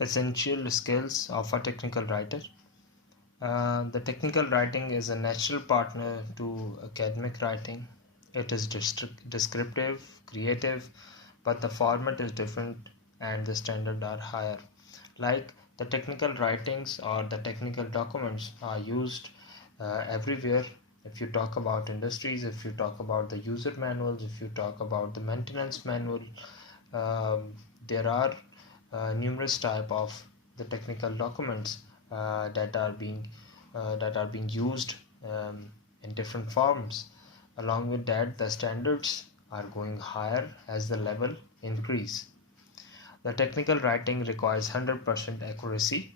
Essential skills of a technical writer. The technical writing is a natural partner to academic writing. It is descriptive, creative, but the format is different and the standards are higher. Like the technical writings or the technical documents are used everywhere. If you talk about industries, if you talk about the user manuals, if you talk about the maintenance manual, there are numerous type of the technical documents that are being used in different forms. Along with that, the standards are going higher as the level increase. The technical writing requires 100% accuracy.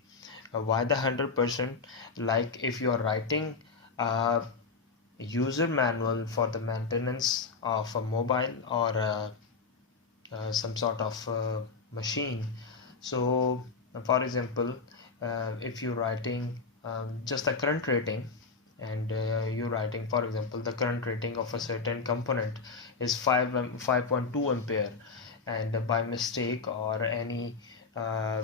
Why the 100%? Like if you are writing a user manual for the maintenance of a mobile or some sort of machine. So, for example, if you're writing just the current rating, and you're writing, for example, the current rating of a certain component is 5.2 ampere, and by mistake or any uh,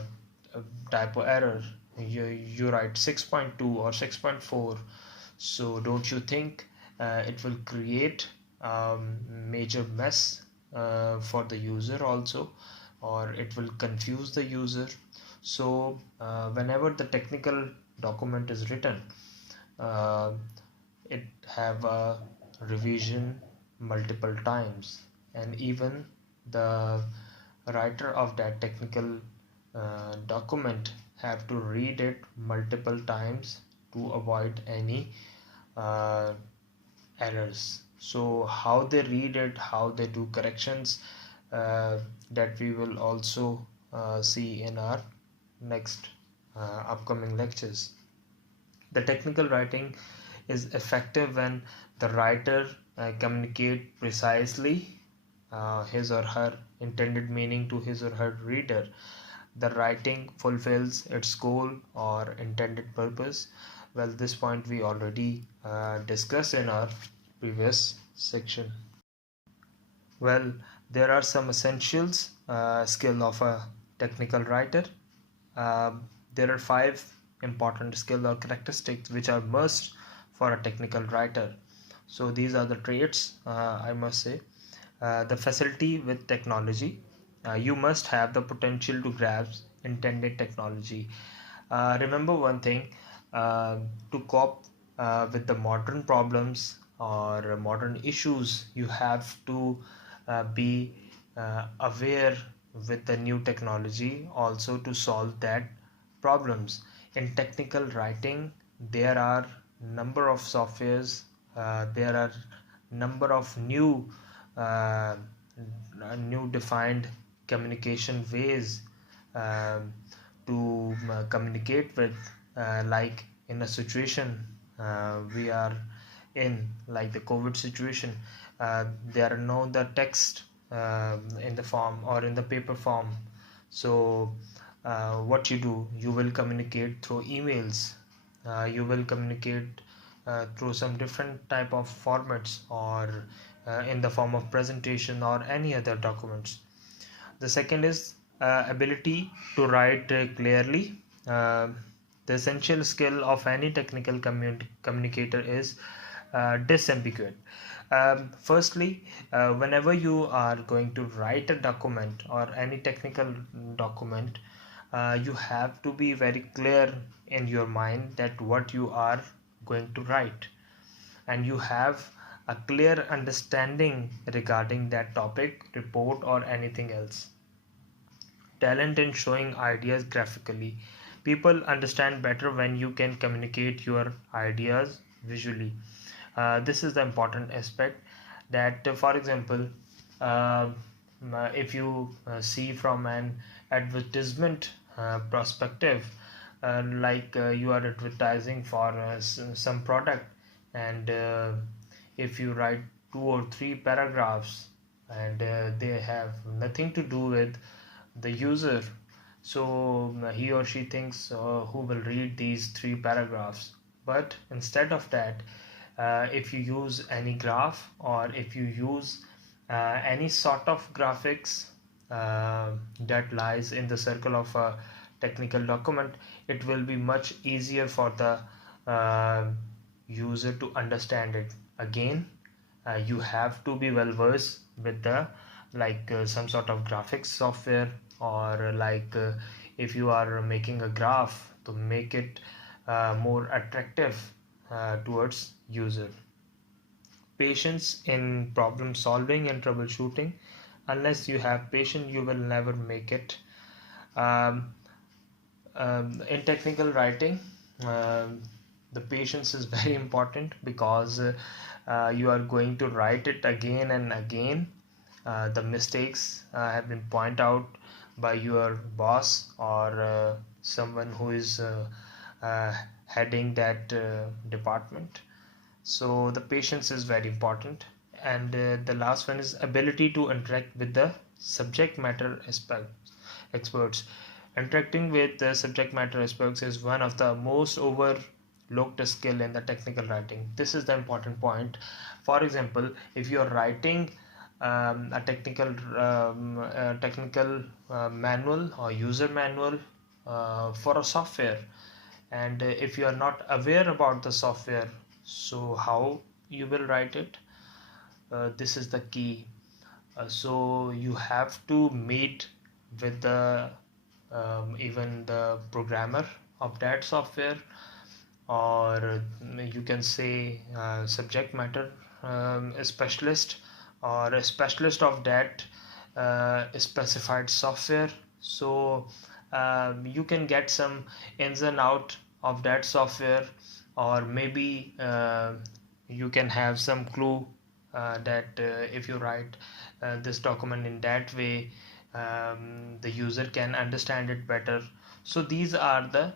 type of error, you write 6.2 or 6.4. So don't you think it will create major mess for the user also, or it will confuse the user? So whenever the technical document is written, uh, it have a revision multiple times, and even the writer of that technical document have to read it multiple times to avoid any uh, errors. So how they read it, how they do corrections, that we will also see in our next upcoming lectures. The technical writing is effective when the writer communicate precisely his or her intended meaning to his or her reader. The writing fulfills its goal or intended purpose. Well, this point we already discussed in our previous section. Well, there are some essentials skill of a technical writer. There are five important skills or characteristics which are must for a technical writer. So these are the traits, I must say. The facility with technology. You must have the potential to grasp intended technology. Remember one thing, to cope with the modern problems or modern issues, you have to be aware with the new technology also to solve that problems. In technical writing, there are number of softwares, there are number of uh, new defined communication ways um, to communicate with, like in a situation we are in, like the COVID situation. There are no the text in the form or in the paper form. So what you do, you will communicate through emails, you will communicate through some different type of formats, or in the form of presentation or any other documents. The second is ability to write clearly. Uh, the essential skill of any technical communicator is disambiguate. Firstly, whenever you are going to write a document or any technical document, you have to be very clear in your mind that what you are going to write, and you have a clear understanding regarding that topic, report, or anything else. Talent in showing ideas graphically. People understand better when you can communicate your ideas visually. This is the important aspect, that for example, uh, if you see from an advertisement perspective, like you are advertising for some product, and if you write two or three paragraphs, and they have nothing to do with the user, so he or she thinks who will read these three paragraphs. But instead of that, if you use any graph, or if you use any sort of graphics that lies in the circle of a technical document, it will be much easier for the uh, user to understand it. Again, you have to be well versed with the some sort of graphics software, or if you are making a graph to make it more attractive towards user. Patience in problem solving and troubleshooting. Unless you have patience, you will never make it. um, in technical writing, the patience is very important, because you are going to write it again and again. The mistakes have been pointed out by your boss, or someone who is uh, heading that department. So the patience is very important. And the last one is ability to interact with the subject matter experts. Interacting with the subject matter experts is one of the most overlooked skill in the technical writing. This is the important point. For example, if you are writing a technical manual or user manual for a software, and if you are not aware about the software, so how you will write it? This is the key. So you have to meet with the even the programmer of that software, or you can say subject matter specialist, or a specialist of that specified software. So you can get some ins and out of that software, or maybe you can have some clue that if you write this document in that way, the user can understand it better. So these are the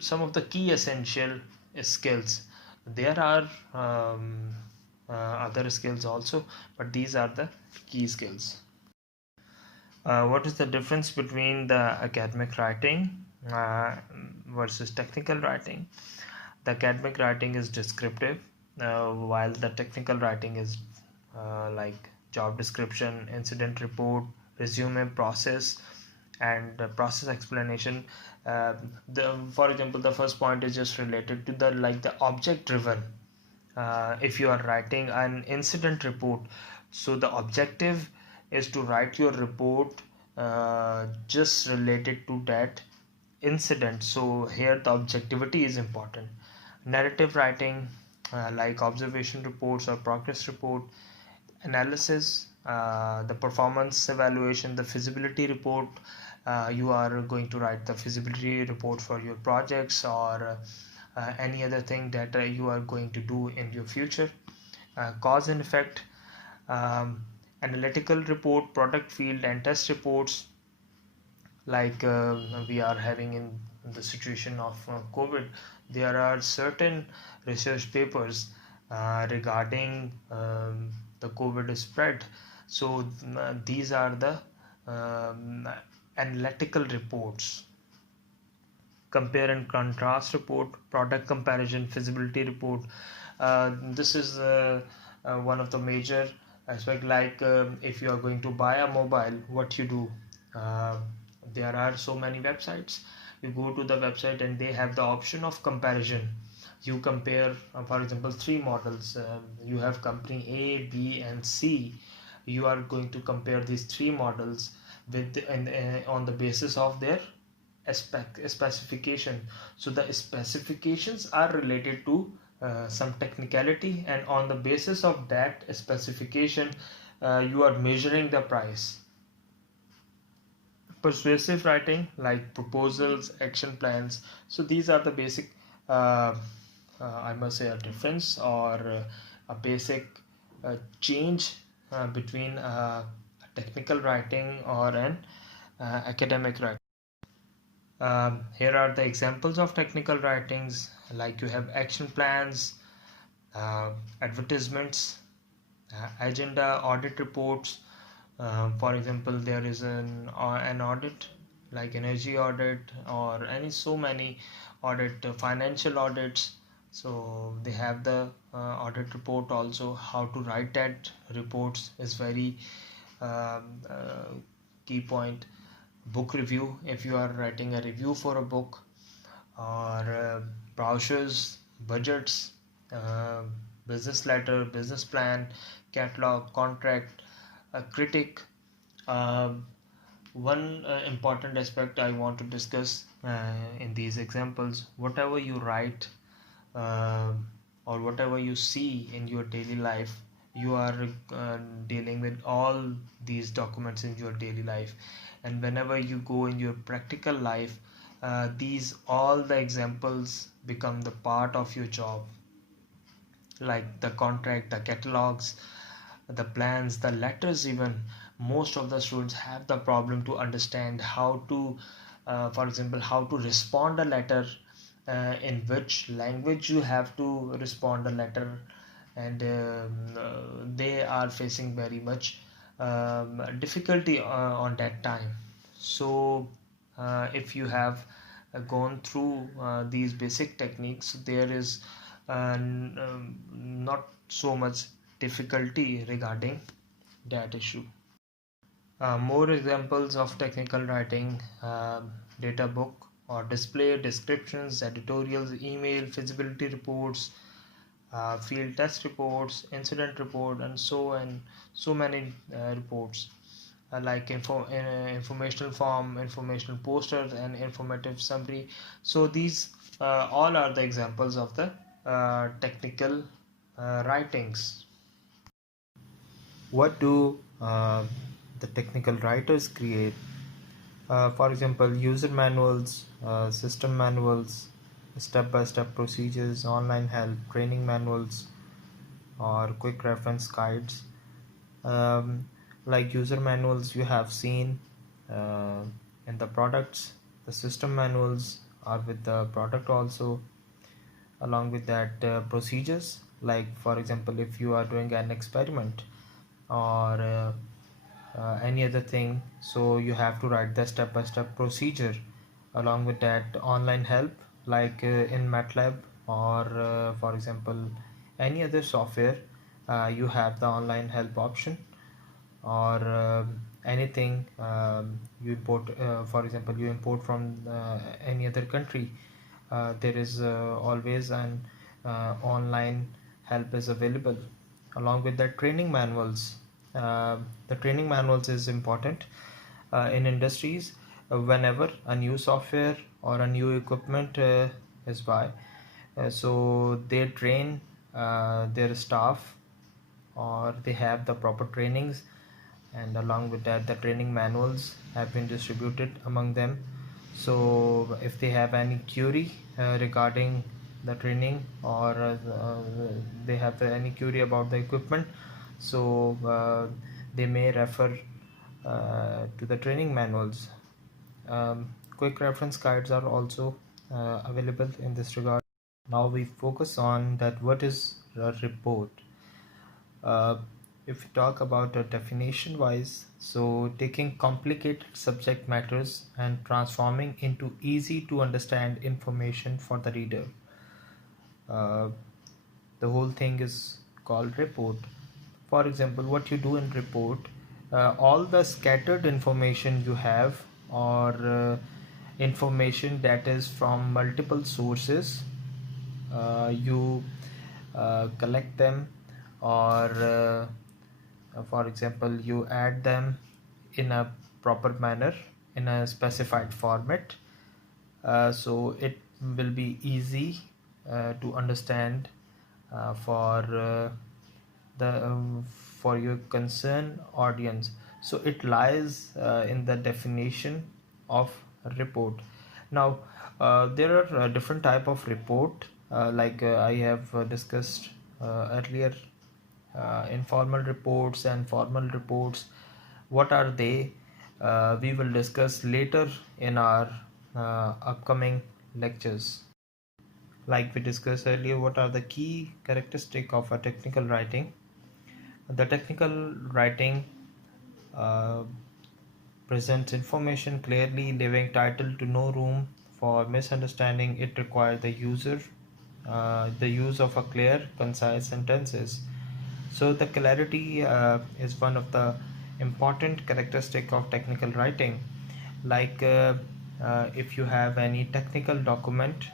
some of the key essential skills. There are other skills also, but these are the key skills. What is the difference between the academic writing versus technical writing? The academic writing is descriptive, while the technical writing is like job description, incident report, resume process, and process explanation. For example, the first point is just related to the object driven. If you are writing an incident report, so the objective is to write your report just related to that incident. So here the objectivity is important. Narrative writing, like observation reports or progress report, analysis, the performance evaluation, the feasibility report. You are going to write the feasibility report for your projects, or any other thing that you are going to do in your future. Cause and effect, um, analytical report, product field and test reports, like we are having in the situation of COVID. There are certain research papers regarding the COVID spread. So these are the analytical reports. Compare and contrast report, product comparison, feasibility report. This is one of the major aspect. Like if you are going to buy a mobile, what you do? uh, there are so many websites. You go to the website and they have the option of comparison. You compare for example three models. You have company A, B and C. You are going to compare these three models on the basis of their specification. So the specifications are related to some technicality, and on the basis of that specification you are measuring the price. Persuasive writing, like proposals, action plans. So these are the basic I must say a difference, or a basic change between technical writing or an academic writing. Here are the examples of technical writings. Like you have action plans, advertisements, agenda, audit reports. For example, there is an audit like energy audit, or so many audit, financial audits. So they have the audit report also. How to write that reports is very key point. book review, if you are writing a review for a book, or brochures, budgets, uh, business letter, business plan, catalog, contract, a critic. uh, One important aspect I want to discuss in these examples: whatever you write, uh, or whatever you see in your daily life, you are dealing with all these documents in your daily life. And whenever you go in your practical life, these all the examples become the part of your job, like the contract, the catalogs, the plans, the letters. Even most of the students have the problem to understand how to, for example, how to respond a letter, in which language you have to respond a letter. And they are facing very much difficulty on that time. So if you have gone through these basic techniques, there is not so much difficulty regarding that issue. More examples of technical writing: data book or display, descriptions, editorials, email, feasibility reports, field test reports, incident report, and so many reports, like informational form, informational posters, and informative summary. So these all are the examples of the technical writings. What do the technical writers create? For example, user manuals, system manuals, step-by-step procedures, online help, training manuals, or quick reference guides. Um, like user manuals, you have seen uh, in the products. The system manuals are with the product also. Along with that, procedures, like for example, if you are doing an experiment or any other thing, so you have to write the step-by-step procedure. Along with that, online help, like in MATLAB, or for example any other software, you have the online help option. Or anything you import, for example you import from any other country, there is always an online help is available. Along with that, training manuals. The training manuals is important in industries. Whenever a new software or a new equipment is buy, so they train their staff, or they have the proper trainings. And along with that, the training manuals have been distributed among them. So if they have any query regarding the training, or they have any query about the equipment, so they may refer to the training manuals. Quick reference guides are also available in this regard. Now we focus on that what is a report. uh, if we talk about a definition wise, so taking complicated subject matters and transforming into easy to understand information for the reader. uh, the whole thing is called report. For example, what you do in report, all the scattered information you have, or information that is from multiple sources, you collect them, or for example you add them in a proper manner in a specified format, so it will be easy to understand for for your concerned audience. So it lies in the definition of report. Now there are different type of report, like I have discussed earlier, informal reports and formal reports. What are they? We will discuss later in our upcoming lectures. Like we discussed earlier, what are the key characteristics of a technical writing? The technical writing uh, presents information clearly, leaving title to no room for misunderstanding. It requires the use of a clear, concise sentences. So the clarity is one of the important characteristic of technical writing. like if you have any technical document,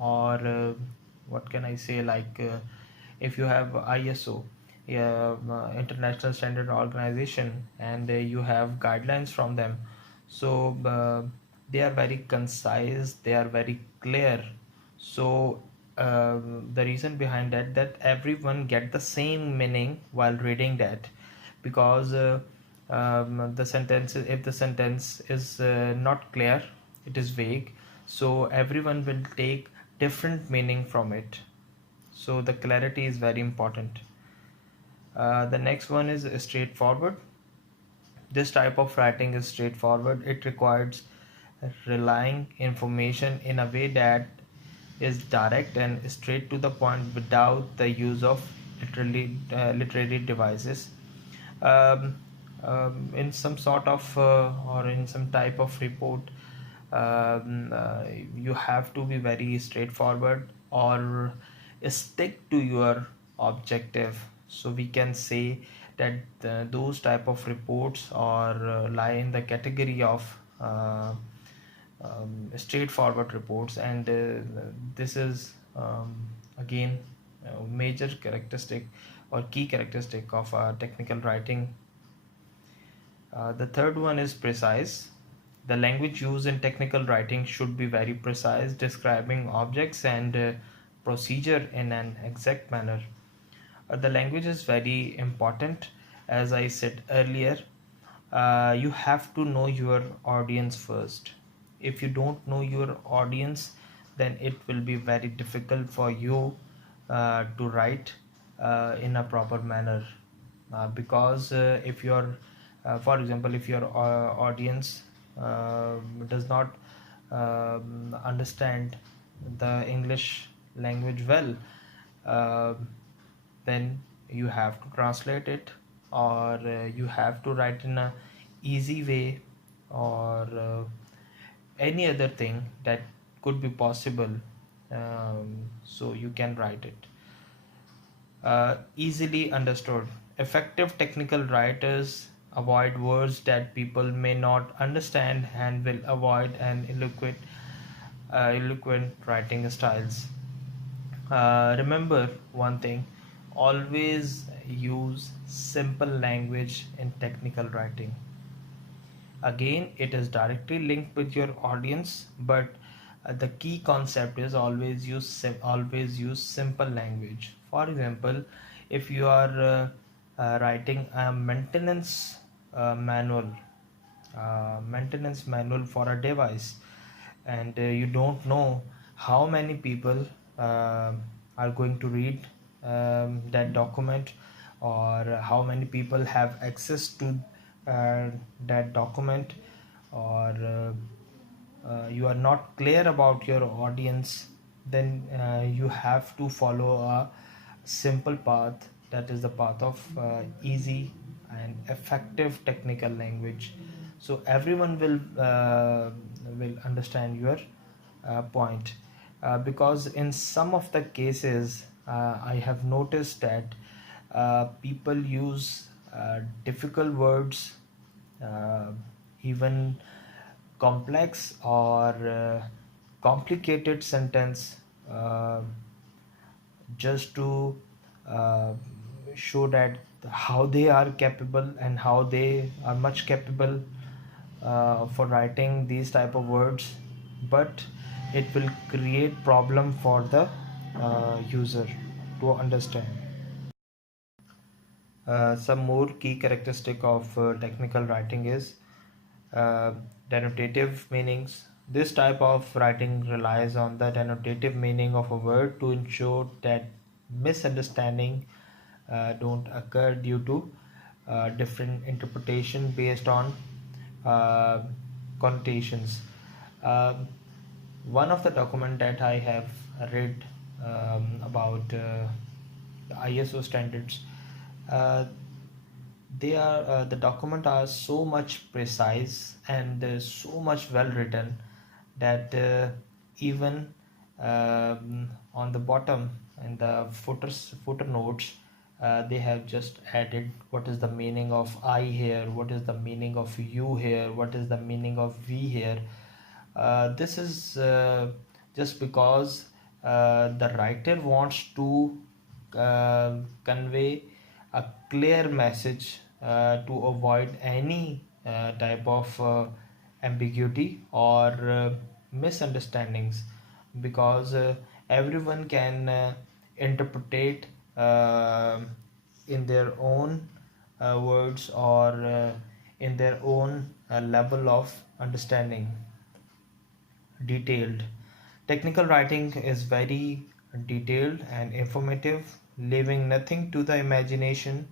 or what can I say, like if you have ISO, yeah, International Standard Organization, and you have guidelines from them, so they are very concise, they are very clear. So the reason behind that everyone get the same meaning while reading that, because the sentence, if the sentence is not clear, it is vague, so everyone will take different meaning from it. So the clarity is very important. The next one is straightforward. This type of writing is straightforward. It requires relying information in a way that is direct and straight to the point without the use of literary devices. Um, in some sort of or in some type of report, you have to be very straightforward or stick to your objective. So we can say that those type of reports are lie in the category of straightforward reports, and this is again a major characteristic or key characteristic of technical writing. The third one is precise. The language used in technical writing should be very precise, describing objects and procedure in an exact manner. The language is very important. As I said earlier, you have to know your audience first. If you don't know your audience, then it will be very difficult for you to write in a proper manner. Because if your for example, if your audience does not understand the English language well, uh, then you have to translate it, or you have to write in a easy way, or any other thing that could be possible, so you can write it easily understood. Effective technical writers avoid words that people may not understand and will avoid an eloquent writing styles. Remember one thing: always use simple language in technical writing. Again, it is directly linked with your audience, but the key concept is always use simple language. For example, if you are writing a maintenance manual for a device, and you don't know how many people are going to read that document, or how many people have access to that document, or you are not clear about your audience, then you have to follow a simple path, that is the path of easy and effective technical language, so everyone will understand your point. Because in some of the cases, I have noticed that people use difficult words, uh, even complex or complicated sentence, uh, just to uh, show that how they are capable and how they are much capable for writing these type of words, but it will create problem for the user to understand. Some more key characteristic of technical writing is uh, denotative meanings. This type of writing relies on the denotative meaning of a word to ensure that misunderstanding don't occur due to different interpretation based on uh, connotations. Um, One of the document that I have read about the ISO standards, uh, the document are so much precise and so much well written that even on the bottom in the footer notes, They have just added what is the meaning of I here, what is the meaning of you here, what is the meaning of we here. This is just because the writer wants to convey a clear message to avoid any type of ambiguity or misunderstandings, because everyone can interpret uh, in their own words or in their own level of understanding. Detailed. Technical writing is very detailed and informative, leaving nothing to the imagination.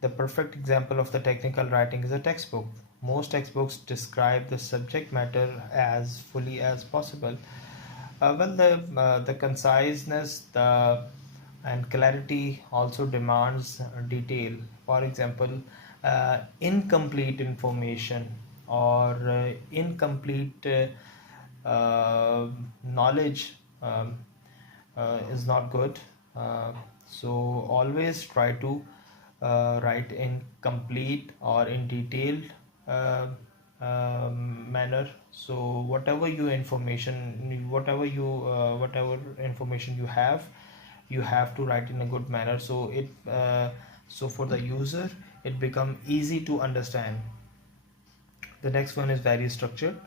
The perfect example of the technical writing is a textbook. Most textbooks describe the subject matter as fully as possible. The conciseness and clarity also demands detail. For example, incomplete information or incomplete knowledge is not good. So always try to write in complete or in detailed manner. So whatever information you have to write in a good manner, so for the user it become easy to understand. The next one is very structured.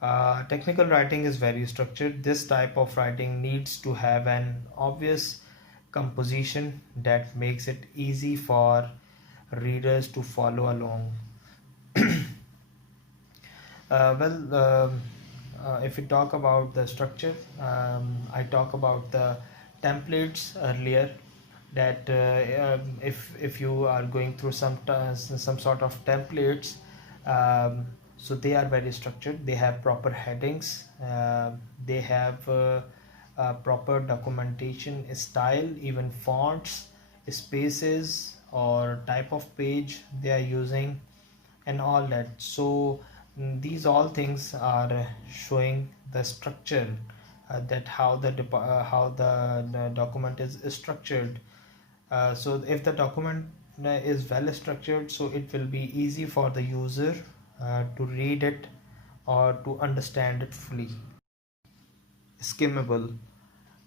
Technical writing is very structured. This type of writing needs to have an obvious composition that makes it easy for readers to follow along. If we talk about the structure, I talk about the templates earlier. That if you are going through some sort of templates, so they are very structured. They have proper headings. They have proper documentation style, even fonts, spaces, or type of page they are using, and all that. So these all things are showing the structure, that how the document is structured. So if the document is well structured, so it will be easy for the user to read it or to understand it fully. Skimmable.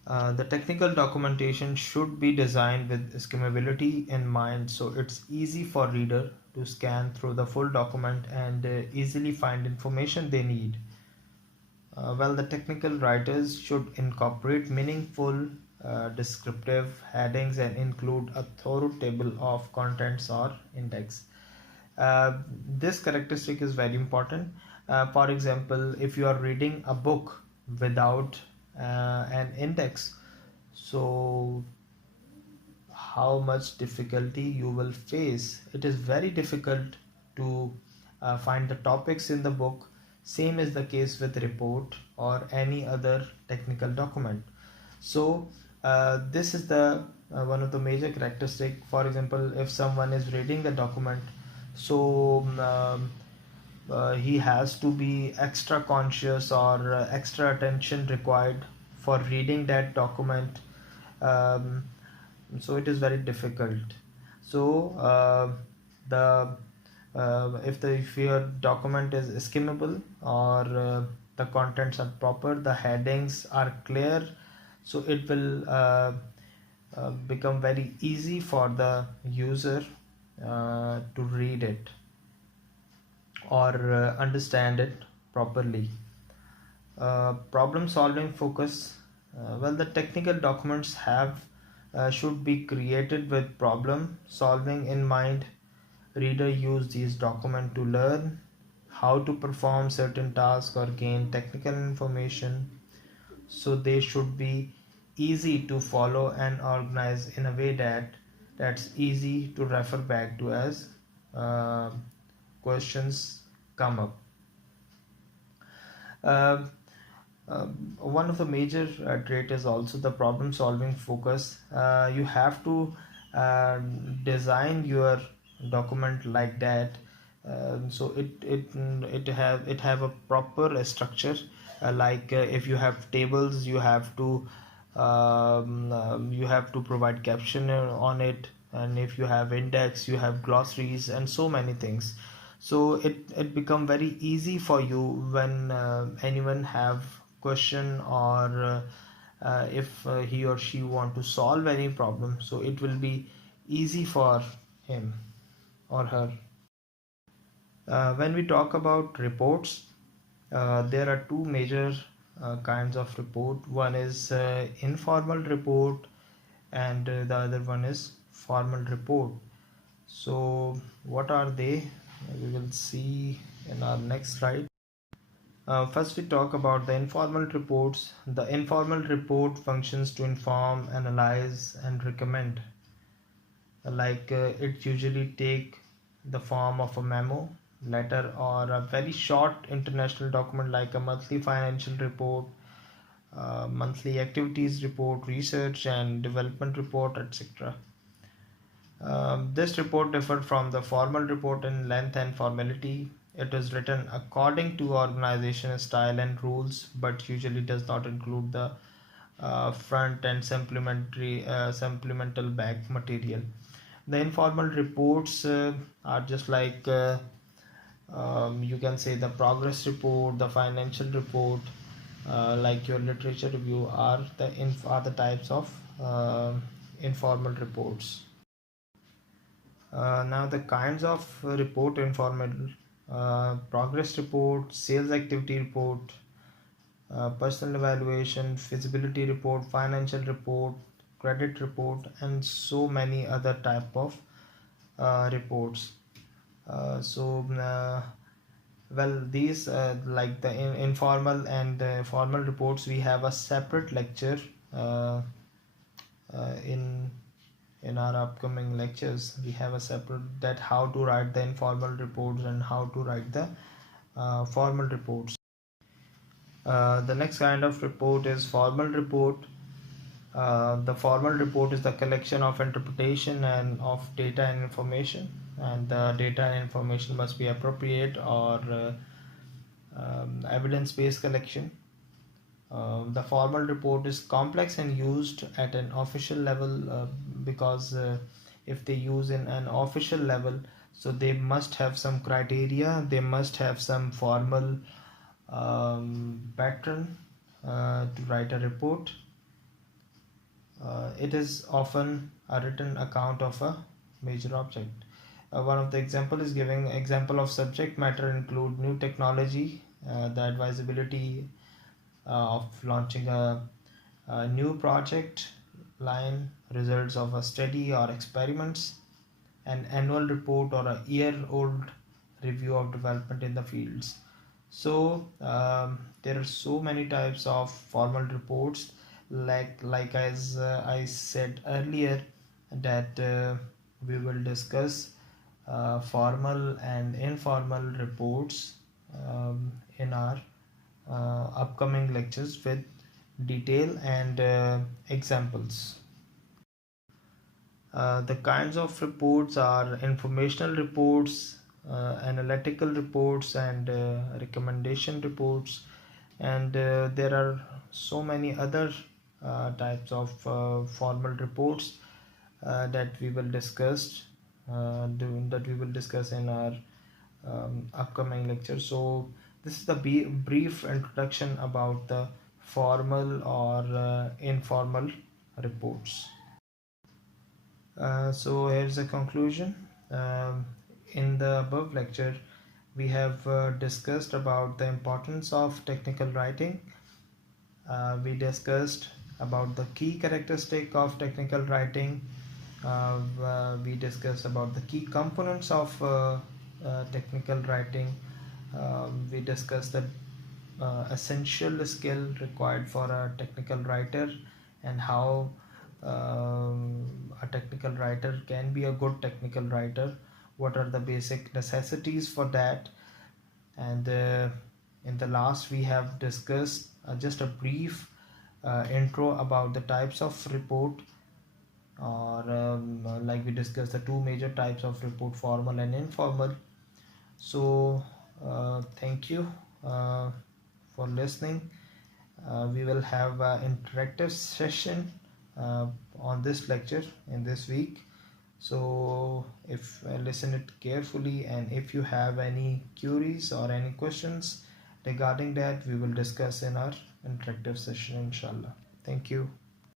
The technical documentation should be designed with skimmability in mind, so it's easy for reader to scan through the full document and easily find information they need. The technical writers should incorporate meaningful descriptive headings and include a thorough table of contents or index. This characteristic is very important. For example, if you are reading a book without an index, so how much difficulty you will face. It is very difficult to find the topics in the book. Same is the case with report or any other technical document. So this is the one of the major characteristic. For example, if someone is reading the document, so he has to be extra conscious or extra attention required for reading that document. um, so it is very difficult. So the if your document is skimmable or the contents are proper, the headings are clear, so it will become very easy for the user to read it or understand it properly. Problem solving focus. The technical documents have should be created with problem solving in mind. Reader use these documents to learn how to perform certain tasks or gain technical information. So they should be easy to follow and organize in a way that's easy to refer back to as uh, questions come up. Um, One of the major trait is also the problem solving focus. You have to design your document like that, so it have a proper structure. If you have tables, you have to provide caption on it. and if you have index, you have glossaries and so many things. So it become very easy for you when anyone have question, or if he or she want to solve any problem, so it will be easy for him or her. When we talk about reports, there are two major kinds of report. One is informal report, and the other one is formal report. So what are they? We will see in our next slide. First, we talk about the informal reports. The informal report functions to inform, analyze, and recommend. It usually take the form of a memo, letter, or a very short international document like a monthly financial report, monthly activities report, research and development report, etc. This report differed from the formal report in length and formality. It is written according to organization style and rules, but usually does not include the front and supplemental back material. The informal reports are just like you can say the progress report, the financial report, like your literature review are the types of informal reports. Now the kinds of report: informal, progress report, sales activity report, personal evaluation, feasibility report, financial report, credit report, and so many other type of reports. So well, these like the informal and formal reports, we have a separate lecture uh, in our upcoming lectures. We have a separate that how to write the informal reports and how to write the formal reports. The next kind of report is formal report. The formal report is the collection of interpretation and of data and information, and the data and information must be appropriate or evidence-based collection. The formal report is complex and used at an official level, because if they use in an official level, so they must have some criteria, they must have some formal pattern to write a report. It is often a written account of a major object. One of the example is giving example of subject matter include new technology, the advisability of launching a new project line, results of a study or experiments, an annual report or a year-old review of development in the fields. So there are so many types of formal reports, like as I said earlier, that we will discuss formal and informal reports in our upcoming lectures with detail and examples. The kinds of reports are informational reports, analytical reports, and recommendation reports, and there are so many other types of formal reports that we will discuss in our upcoming lecture. So this is the brief introduction about the formal or informal reports. So here's a conclusion. In the above lecture, we have discussed about the importance of technical writing. We discussed about the key characteristic of technical writing. We discussed about the key components of technical writing. We discussed the essential skill required for a technical writer, and how a technical writer can be a good technical writer, what are the basic necessities for that. And in the last, we have discussed just a brief intro about the types of report, or like we discussed the two major types of report, formal and informal. So thank you for listening. We will have an interactive session on this lecture in this week. So if listen it carefully, and if you have any queries or any questions regarding that, we will discuss in our interactive session inshallah. Thank you.